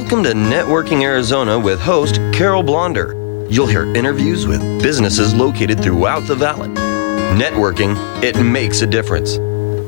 Welcome to Networking Arizona with host Carol Blonder. You'll hear interviews with businesses located throughout the valley. Networking, it makes a difference.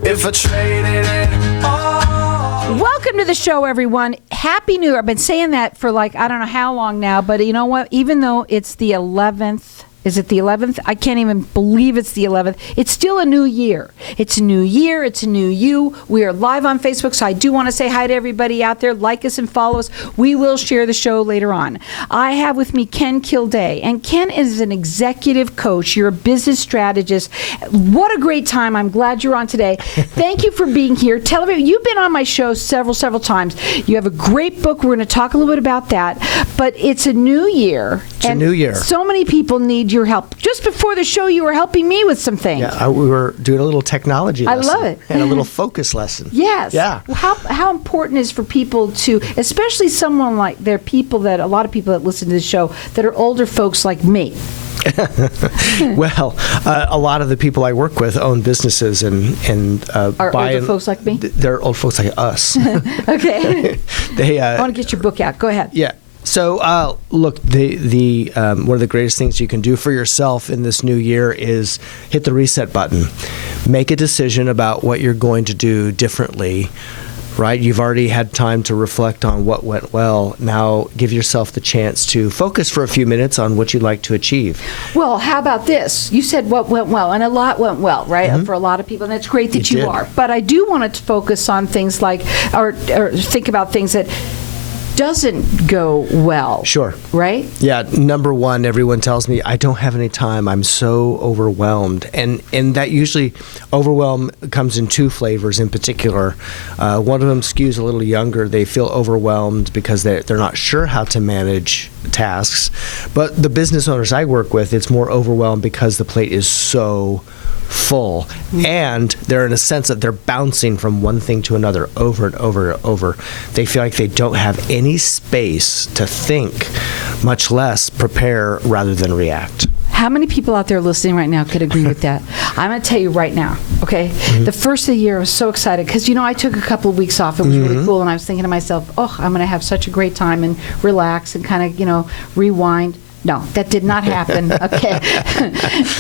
If I traded it all. Welcome to the show, everyone. Happy New Year. I've been saying that for I don't know how long now, but you know what? Even though it's the 11th, is it the 11th? I can't even believe it's the 11th. It's still a new year. It's a new year. It's a new you. We are live on Facebook, so I do want to say hi to everybody out there. Like us and follow us. We will share the show later on. I have with me Ken Kilday, and Ken is an executive coach. You're a business strategist. What a great time. I'm glad you're on today. Thank you for being here. Tell me, you've been on my show several times. You have a great book. We're going to talk a little bit about that. But it's a new year. It's a new year. So many people need your help. Just before the show, you were helping me with some things. Yeah, we were doing a little technology lesson. I love it. And a little focus lesson. Yes. Yeah. How important is for people to, especially someone like, there are people that, a lot of people that listen to this show that are older folks like me. Well, a lot of the people I work with own businesses and are older folks like me? They're old folks like us. Okay. I want to get your book out. Go ahead. Yeah. So, look, the one of the greatest things you can do for yourself in this new year is hit the reset button. Make a decision about what you're going to do differently, right? You've already had time to reflect on what went well. Now give yourself the chance to focus for a few minutes on what you'd like to achieve. Well, how about this? You said what went well, and a lot went well, right? Mm-hmm. For a lot of people, and it's great that you are. But I do want to focus on things like, or think about things that doesn't go well. Sure. Right? Yeah. Number one, everyone tells me, I don't have any time. I'm so overwhelmed. And that usually, overwhelm comes in two flavors in particular. One of them skews a little younger. They feel overwhelmed because they're not sure how to manage tasks. But the business owners I work with, it's more overwhelmed because the plate is so full, and they're in a sense that they're bouncing from one thing to another over and over and over. They feel like they don't have any space to think, much less prepare rather than react. How many people out there listening right now could agree with that? I'm going to tell you right now, okay? Mm-hmm. The first of the year I was so excited because, I took a couple of weeks off. It was really cool, and I was thinking to myself, I'm going to have such a great time and relax and kind of, rewind. No, that did not happen. Okay.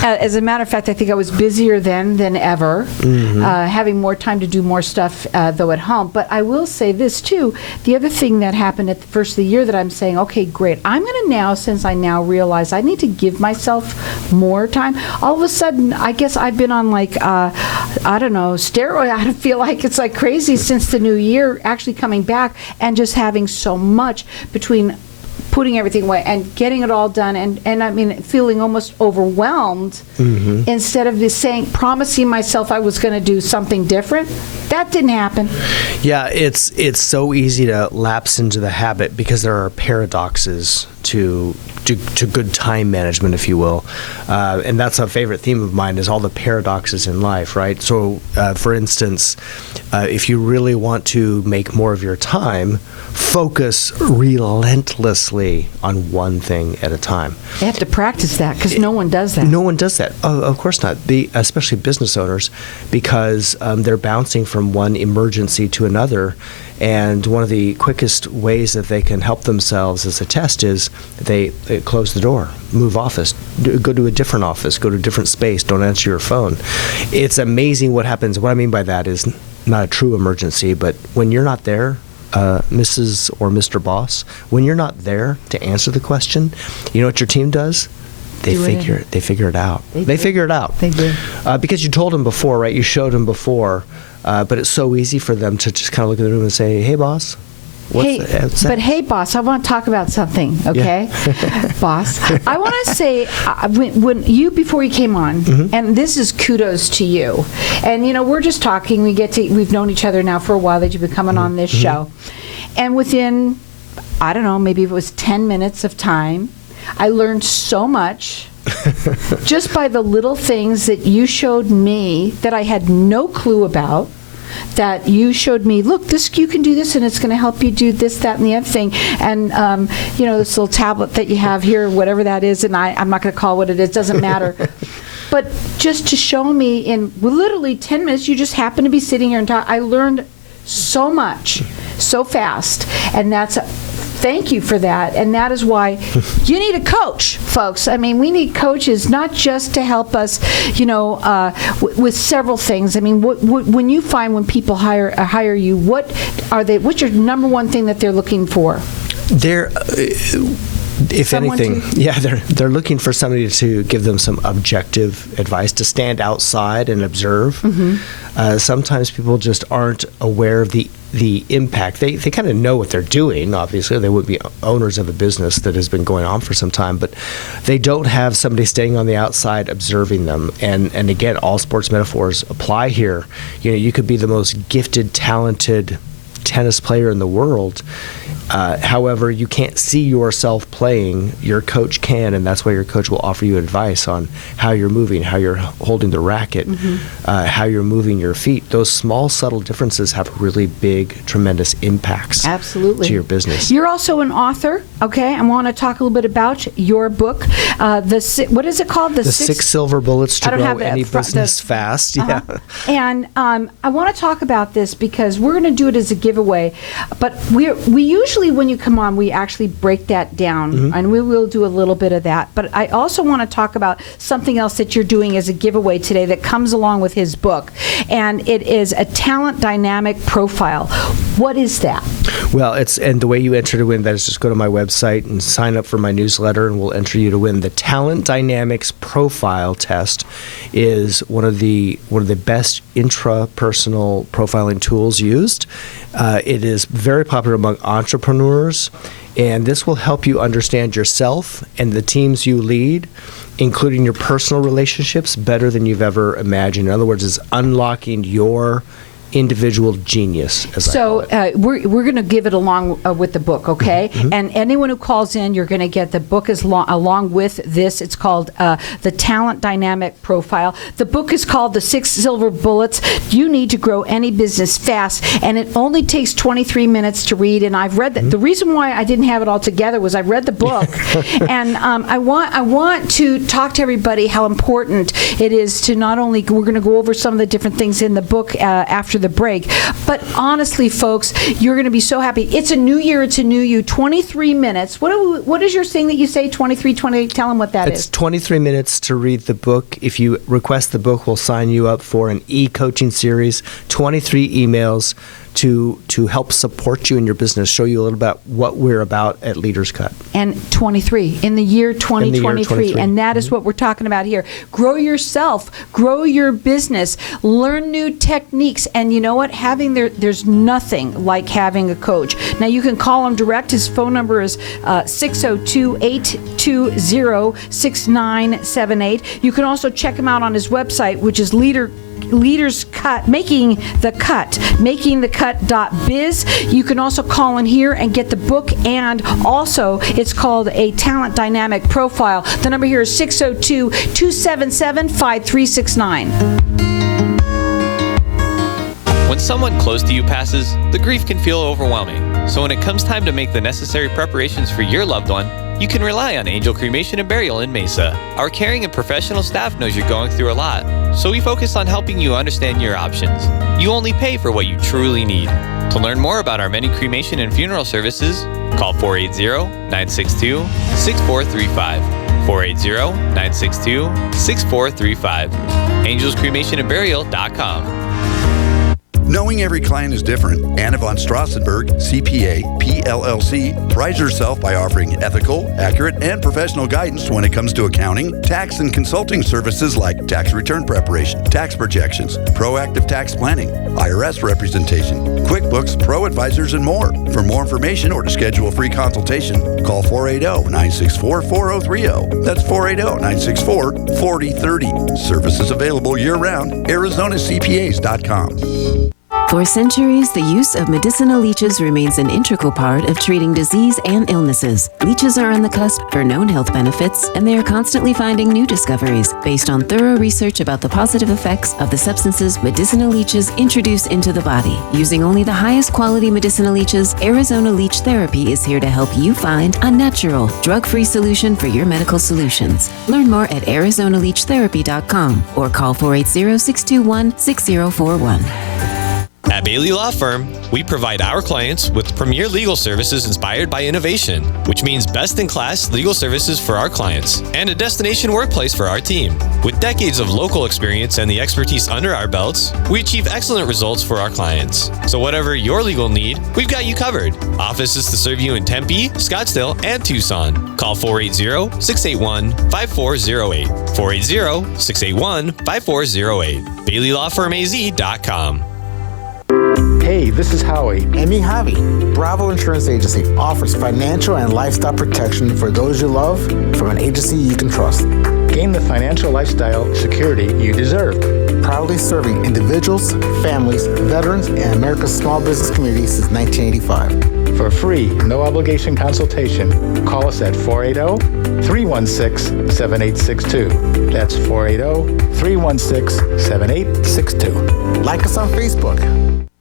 As a matter of fact, I think I was busier then than ever, having more time to do more stuff, though, at home. But I will say this, too. The other thing that happened at the first of the year that I'm saying, okay, great. I'm going to now, since I now realize I need to give myself more time, all of a sudden, I guess I've been on steroid. I feel like it's like crazy since the new year actually coming back and just having so much between putting everything away and getting it all done, and I mean feeling almost overwhelmed instead of promising myself I was going to do something different. That didn't happen. Yeah, it's so easy to lapse into the habit because there are paradoxes to good time management, if you will, and that's a favorite theme of mine, is all the paradoxes in life, right? So, for instance, if you really want to make more of your time, focus relentlessly on one thing at a time. They have to practice that because no one does that. No one does that. Of course not. Especially business owners, because they're bouncing from one emergency to another. And one of the quickest ways that they can help themselves as a test is they close the door, move office, go to a different office, go to a different space, don't answer your phone. It's amazing what happens. What I mean by that is not a true emergency, but when you're not there, Mrs. or Mr. Boss, when you're not there to answer the question, you know what your team does? They figure it out. They figure it out. They do. Because you told them before, right? You showed them before. But it's so easy for them to just kind of look in the room and say, hey, boss. Hey, boss, I want to talk about something, okay? Yeah. Boss, I want to say, before you came on, and this is kudos to you, and, we're just talking, we've known each other now for a while that you've been coming on this show, and within, I don't know, maybe it was 10 minutes of time, I learned so much just by the little things that you showed me that I had no clue about, that you showed me, look, you can do this and it's going to help you do this, that, and the other thing. And, this little tablet that you have here, whatever that is, and I'm not going to call it what it is, doesn't matter. But just to show me in literally 10 minutes, you just happen to be sitting here and talk. I learned so much, so fast. And that's thank you for that. And that is why you need a coach, folks. I mean, we need coaches not just to help us, with several things. I mean, when you find when people hire you, what's your number one thing that they're looking for? If anything, they're looking for somebody to give them some objective advice, to stand outside and observe. Sometimes people just aren't aware of the impact. They kind of know what they're doing, obviously. They would be owners of a business that has been going on for some time, but they don't have somebody staying on the outside observing them. And again, all sports metaphors apply here. You could be the most gifted, talented tennis player in the world. However, you can't see yourself playing. Your coach can, and that's why your coach will offer you advice on how you're moving, how you're holding the racket, how you're moving your feet. Those small, subtle differences have really big, tremendous impacts Absolutely. to your business. You're also an author, okay? I want to talk a little bit about your book. What is it called? The Six Silver Bullets to Grow Any Business Fast. Yeah. And I want to talk about this because we're going to do it as a giveaway, but we usually, when you come on, we actually break that down, and we will do a little bit of that. But I also want to talk about something else that you're doing as a giveaway today that comes along with his book, and it is a talent dynamic profile. What is that? Well, and the way you enter to win that is just go to my website and sign up for my newsletter, and we'll enter you to win. The Talent Dynamics Profile Test is one of the best intrapersonal profiling tools used. It is very popular among entrepreneurs, and this will help you understand yourself and the teams you lead, including your personal relationships, better than you've ever imagined. In other words, it's unlocking your individual genius, as I call it. We're going to give it along with the book, okay? And anyone who calls in, you're going to get the book along with this. It's called The Talent Dynamic Profile. The book is called The Six Silver Bullets. You need to grow any business fast, and it only takes 23 minutes to read. And I've read that. The reason why I didn't have it all together was I read the book, and I want to talk to everybody how important it is to not only, we're going to go over some of the different things in the book after the break, but honestly, folks, you're going to be so happy. It's a new year. It's a new you. 23 minutes. What is your thing that you say? 23. Tell them what that is. It's 23 minutes to read the book. If you request the book, we'll sign you up for an e-coaching series. 23 emails to help support you in your business, show you a little about what we're about at Leaders Cut. And 23, in the year 2023. And that is what we're talking about here. Grow yourself, grow your business, learn new techniques. And you know what? There's nothing like having a coach. Now, you can call him direct. His phone number is 602-820-6978. You can also check him out on his website, which is Leaders Cut, makingthecut.biz. You can also call in here and get the book, and also it's called a Talent Dynamic Profile. The number here is 602-277-5369. When someone close to you passes, the grief can feel overwhelming. So when it comes time to make the necessary preparations for your loved one, you can rely on Angel Cremation and Burial in Mesa. Our caring and professional staff knows you're going through a lot, so we focus on helping you understand your options. You only pay for what you truly need. To learn more about our many cremation and funeral services, call 480-962-6435. 480-962-6435. AngelsCremationandBurial.com. Knowing every client is different, Anna von Strassenberg, CPA, PLLC, prides herself by offering ethical, accurate, and professional guidance when it comes to accounting, tax, and consulting services like tax return preparation, tax projections, proactive tax planning, IRS representation, QuickBooks, Pro Advisors, and more. For more information or to schedule a free consultation, call 480-964-4030. That's 480-964-4030. Services available year-round. ArizonaCPAs.com. For centuries, the use of medicinal leeches remains an integral part of treating disease and illnesses. Leeches are on the cusp for known health benefits, and they are constantly finding new discoveries based on thorough research about the positive effects of the substances medicinal leeches introduce into the body. Using only the highest quality medicinal leeches, Arizona Leech Therapy is here to help you find a natural, drug-free solution for your medical solutions. Learn more at ArizonaLeechTherapy.com or call 480-621-6041. At Bailey Law Firm, we provide our clients with premier legal services inspired by innovation, which means best-in-class legal services for our clients and a destination workplace for our team. With decades of local experience and the expertise under our belts, we achieve excellent results for our clients. So whatever your legal need, we've got you covered. Offices to serve you in Tempe, Scottsdale, and Tucson. Call 480-681-5408. 480-681-5408. BaileyLawFirmAZ.com. Hey, this is Howie. And me, Javi. Bravo Insurance Agency offers financial and lifestyle protection for those you love from an agency you can trust. Gain the financial lifestyle security you deserve. Proudly serving individuals, families, veterans, and America's small business community since 1985. For a free, no-obligation consultation, call us at 480-316-7862. That's 480-316-7862. Like us on Facebook.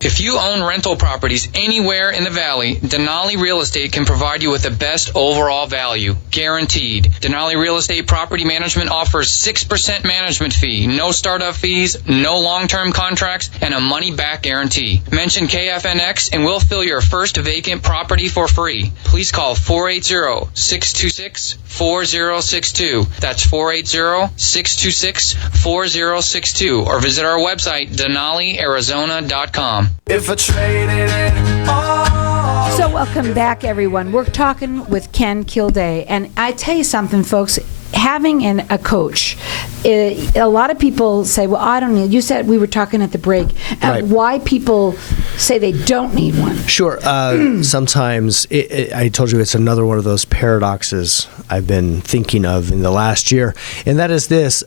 If you own rental properties anywhere in the Valley, Denali Real Estate can provide you with the best overall value, guaranteed. Denali Real Estate Property Management offers 6% management fee, no startup fees, no long-term contracts, and a money-back guarantee. Mention KFNX and we'll fill your first vacant property for free. Please call 480-626-4062. That's 480-626-4062. Or visit our website, DenaliArizona.com. If I traded it all. So welcome back, everyone. We're talking with Ken Kilday, and I tell you something, folks. Having a coach, a lot of people say, well, I don't need, you said, we were talking at the break, Right. why people say they don't need one. Sure. Sometimes, I told you it's another one of those paradoxes I've been thinking of in the last year, and that is this.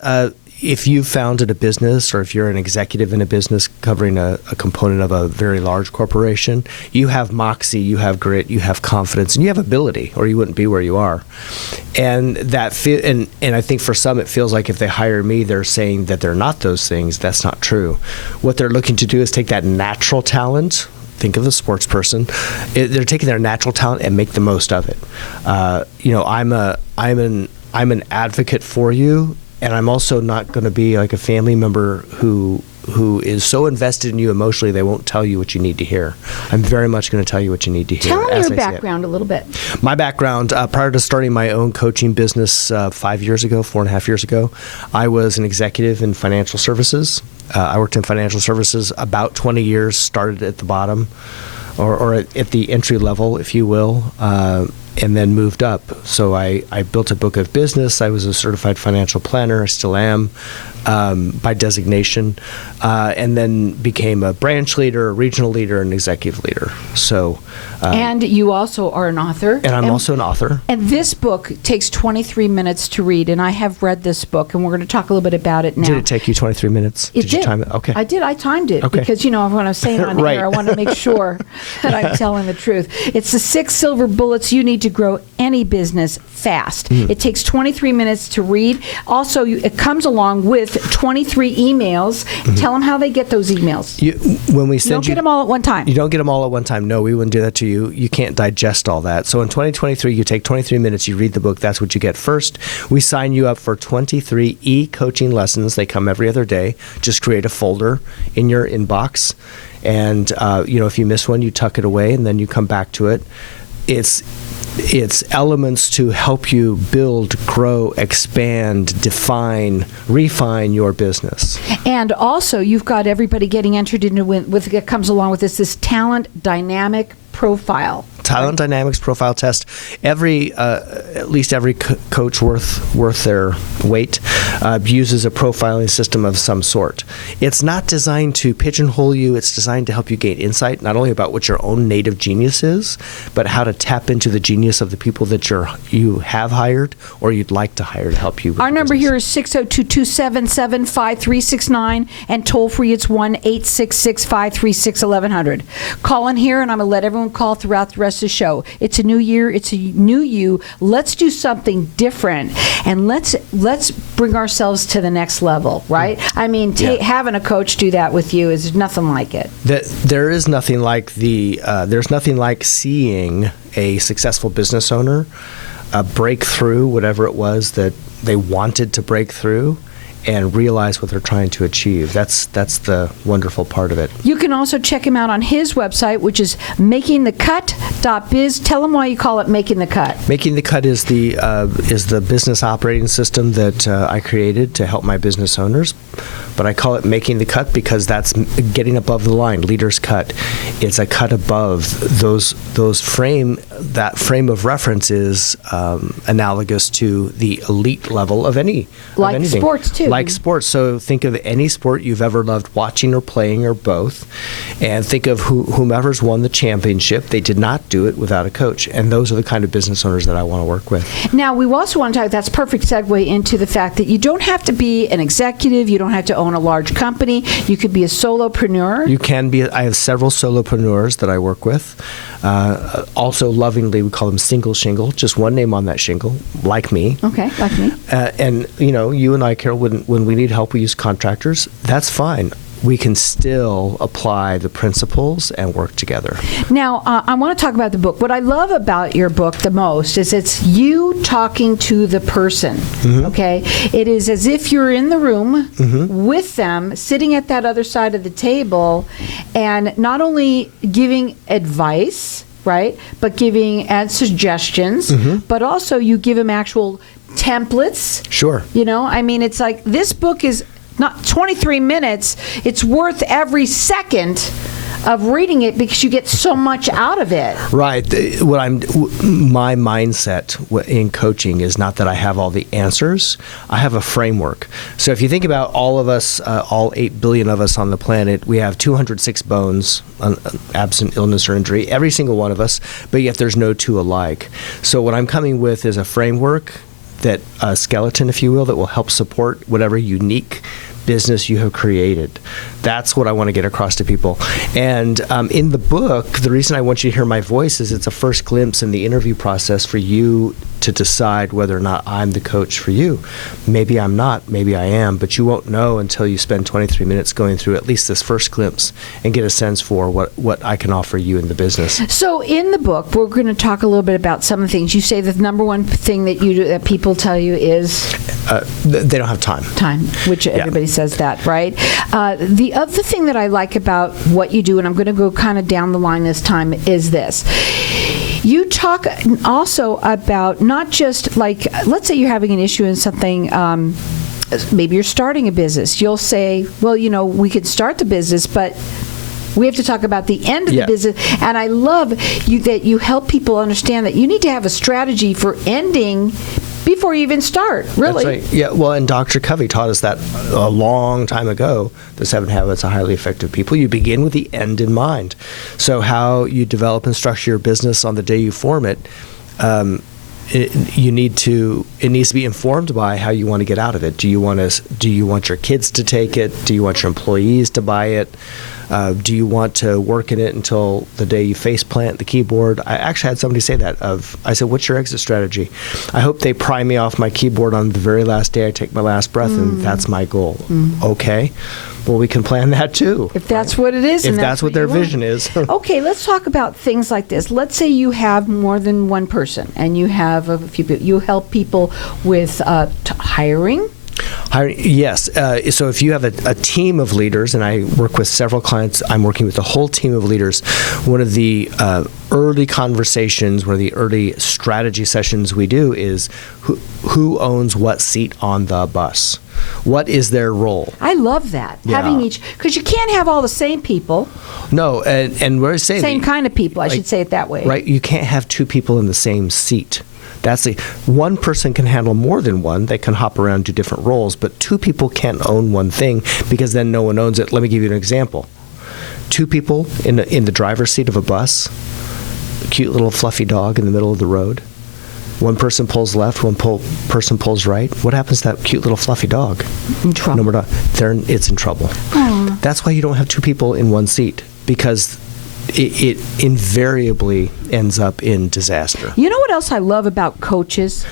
If you founded a business or if you're an executive in a business covering a component of a very large corporation, you have moxie, you have grit, you have confidence, and you have ability, or you wouldn't be where you are. And and I think for some it feels like if they hire me, they're saying that they're not those things. That's not true. What they're looking to do is take that natural talent. Think of the sports person. They're taking their natural talent and make the most of it. I'm an advocate for you. And I'm also not going to be like a family member who is so invested in you emotionally they won't tell you what you need to hear. I'm very much going to tell you what you need to hear. Tell them your background a little bit. My background, prior to starting my own coaching business 4.5 years ago, I was an executive in financial services. I worked in financial services about 20 years, started at the bottom or at the entry level, if you will, and then moved up. So I built a book of business. I was a certified financial planner. I still am by designation, and then became a branch leader, a regional leader, and executive leader. So, and you also are an author. And I'm also an author. And this book takes 23 minutes to read, and I have read this book, and we're going to talk a little bit about it now. Did it take you 23 minutes? Did you time it? Okay. I did. I timed it because, when I was saying on Right. air, I want to make sure that I'm telling the truth. It's the 6 silver bullets you need to grow any business fast. It takes 23 minutes to read. Also, it comes along with 23 emails. Tell them how they get those emails. When we send you don't get them all at one time. You don't get them all at one time. No, we wouldn't do that to you. You can't digest all that. So in 2023, you take 23 minutes, you read the book. That's what you get first. We sign you up for 23 e-coaching lessons. They come every other day. Just create a folder in your inbox. And, if you miss one, you tuck it away and then you come back to it. It's elements to help you build, grow, expand, define, refine your business. And also, you've got everybody getting entered into with it comes along with this talent dynamic profile. Talent Dynamics Profile Test. At least every coach worth their weight uses a profiling system of some sort. It's not designed to pigeonhole you. It's designed to help you gain insight, not only about what your own native genius is, but how to tap into the genius of the people that you have hired or you'd like to hire to help you. Our number here is 602-277-5369, and toll free it's 1-866-536-1100. Call in here, and I'm going to let everyone call throughout the rest of the show. It's a new year. It's a new you. Let's do something different, and let's bring ourselves to the next level, right? I mean, having a coach do that with you is nothing like it. There is nothing like there's nothing like seeing a successful business owner break through whatever it was that they wanted to break through, and realize what they're trying to achieve. That's the wonderful part of it. You can also check him out on his website, which is makingthecut.biz. Tell them why you call it Making the Cut. Making the Cut is the business operating system that I created to help my business owners. But I call it Making the Cut because that's getting above the line, leader's cut. It's a cut above that frame of reference is analogous to the elite level of anything. Sports too. Like sports. So think of any sport you've ever loved watching or playing or both, and think of whomever's won the championship. They did not do it without a coach, and those are the kind of business owners that I want to work with. Now, we also want to talk, that's perfect segue into the fact that you don't have to be an executive, you don't have to own a large company, you could be a solopreneur. You can be. I have several solopreneurs that I work with. Also, lovingly, we call them single shingle, just one name on that shingle, like me. Okay, like me. And, you and I, Carol, when we need help, we use contractors. That's fine. We can still apply the principles and work together. Now, I want to talk about the book. What I love about your book the most is it's you talking to the person, okay? It is as if you're in the room with them, sitting at that other side of the table, and not only giving advice, right, but giving suggestions, but also you give them actual templates. Sure. It's like this book is not 23 minutes. It's worth every second of reading it because you get so much out of it. Right. My mindset in coaching is not that I have all the answers. I have a framework. So if you think about all of us, all 8 billion of us on the planet, we have 206 bones, absent illness or injury, every single one of us, but yet there's no two alike. So what I'm coming with is a framework, that skeleton, if you will, that will help support whatever unique business you have created. That's what I want to get across to people. And in the book, the reason I want you to hear my voice is it's a first glimpse in the interview process for you to decide whether or not I'm the coach for you. Maybe I'm not, maybe I am, but you won't know until you spend 23 minutes going through at least this first glimpse and get a sense for what I can offer you in the business. So in the book, we're going to talk a little bit about some of the things. You say the number one thing that you do, that people tell you is? They don't have time. Time, which everybody says that, right? The other thing that I like about what you do, and I'm going to go kind of down the line this time, is this. You talk also about not just like, let's say you're having an issue in something, maybe you're starting a business. You'll say, well, we could start the business, but we have to talk about the end of the business. And I love that you help people understand that you need to have a strategy for ending before you even start, really. That's right. Yeah, well, and Dr. Covey taught us that a long time ago, the 7 Habits of Highly Effective People. You begin with the end in mind. So how you develop and structure your business on the day you form it, it needs to be informed by how you want to get out of it. Do you want your kids to take it? Do you want your employees to buy it? Do you want to work in it until the day you face plant the keyboard? I actually had somebody say that. I said, what's your exit strategy? I hope they pry me off my keyboard on the very last day I take my last breath, and that's my goal. Okay. Well, we can plan that too. If that's what it is. If that's what their vision is. Okay, let's talk about things like this. Let's say you have more than one person and you have a few people. You help people with hiring. Yes. So if you have a team of leaders, and I work with several clients, I'm working with a whole team of leaders. One of the early conversations, one of the early strategy sessions we do is who owns what seat on the bus? What is their role? I love that. Yeah. Having each, because you can't have all the same people. No, and we're saying same kind of people. I should say it that way. Right. You can't have 2 people in the same seat. One person can handle more than one. They can hop around, do different roles, but 2 people can't own one thing because then no one owns it. Let me give you an example. 2 people in the driver's seat of a bus, a cute little fluffy dog in the middle of the road. One person pulls left, one person pulls right. What happens to that cute little fluffy dog? In trouble. It's in trouble. Aww. That's why you don't have 2 people in one seat, because it invariably ends up in disaster. You know what else I love about coaches?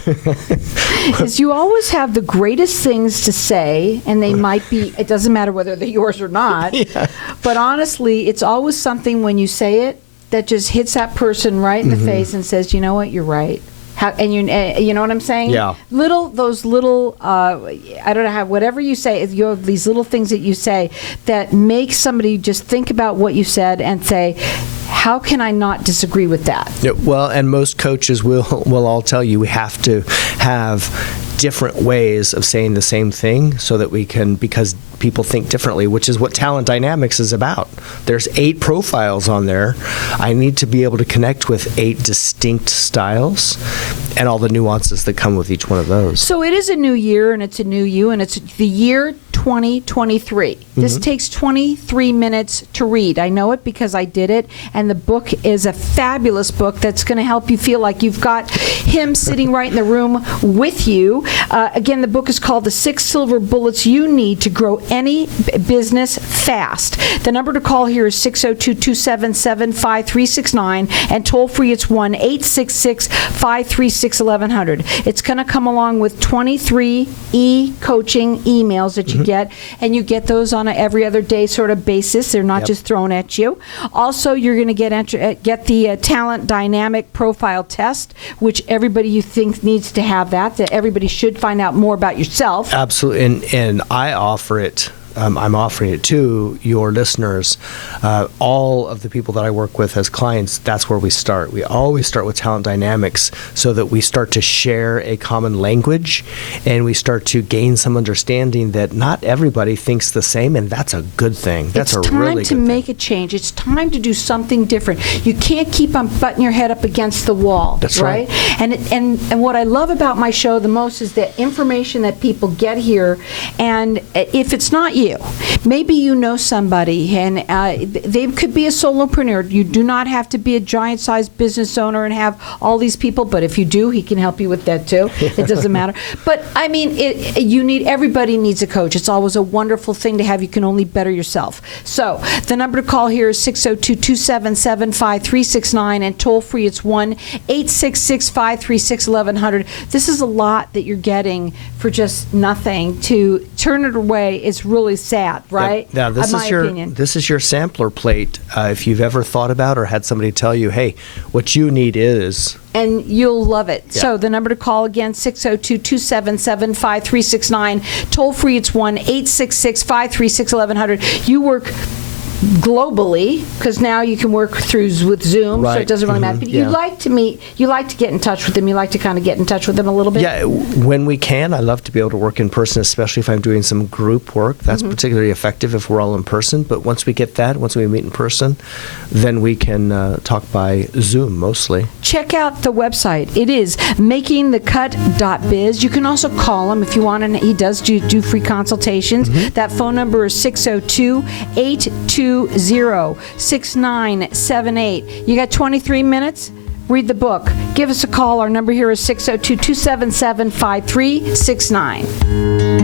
Is you always have the greatest things to say, and they might be, it doesn't matter whether they're yours or not, but honestly, it's always something when you say it that just hits that person right in the face and says, you know what, you're right. You know what I'm saying? Yeah. Those little, I don't know how, whatever you say, you have these little things that you say that make somebody just think about what you said and say, how can I not disagree with that? Yeah, well, and most coaches will all tell you we have to have different ways of saying the same thing so that we can, because people think differently, which is what Talent Dynamics is about. There's 8 profiles on there. I need to be able to connect with 8 distinct styles and all the nuances that come with each one of those. So it is a new year, and it's a new you, and it's the year 2023. This takes 23 minutes to read. I know it because I did it, and the book is a fabulous book that's going to help you feel like you've got him sitting right in the room with you. Again, the book is called The 6 Silver Bullets You Need to Grow Any Business Fast. The number to call here is 602-277-5369, and toll free it's 1-866-536-1100. It's going to come along with 23 e-coaching emails that you get, and you get those on an every other day sort of basis. They're not just thrown at you. Also, you're going to get the Talent Dynamic Profile Test, which everybody you think needs to have that everybody should find out more about yourself. Absolutely, and I offer it. I'm offering it to your listeners. All of the people that I work with as clients, that's where we start. We always start with Talent Dynamics so that we start to share a common language and we start to gain some understanding that not everybody thinks the same, and that's a good thing. That's it's a really good thing. It's time to make a change. It's time to do something different. You can't keep on butting your head up against the wall. That's right. And what I love about my show the most is the information that people get here, and if it's not you, maybe you know somebody, and they could be a solopreneur. You do not have to be a giant-sized business owner and have all these people, but if you do, he can help you with that too. It doesn't matter. But I mean, everybody needs a coach. It's always a wonderful thing to have. You can only better yourself. So the number to call here is 602-277-5369, and toll free it's 1-866-536-1100. This is a lot that you're getting for just nothing. To turn it away is really sad. Right? Now, this is your sampler plate. If you've ever thought about or had somebody tell you, hey, what you need is... And you'll love it. Yeah. So the number to call again, 602-277-5369. Toll free, it's 1-866-536-1100. You work globally, because now you can work with Zoom, so it doesn't really matter. But you like to meet, you like to get in touch with them, you like to kind of get in touch with them a little bit? Yeah, when we can. I love to be able to work in person, especially if I'm doing some group work. That's particularly effective if we're all in person. But once we get that, once we meet in person, then we can talk by Zoom mostly. Check out the website. It is makingthecut.biz. You can also call him if you want, and he does do free consultations. That phone number is 602-820-6978. You got 23 minutes? Read the book. Give us a call. Our number here is 602-277-5369.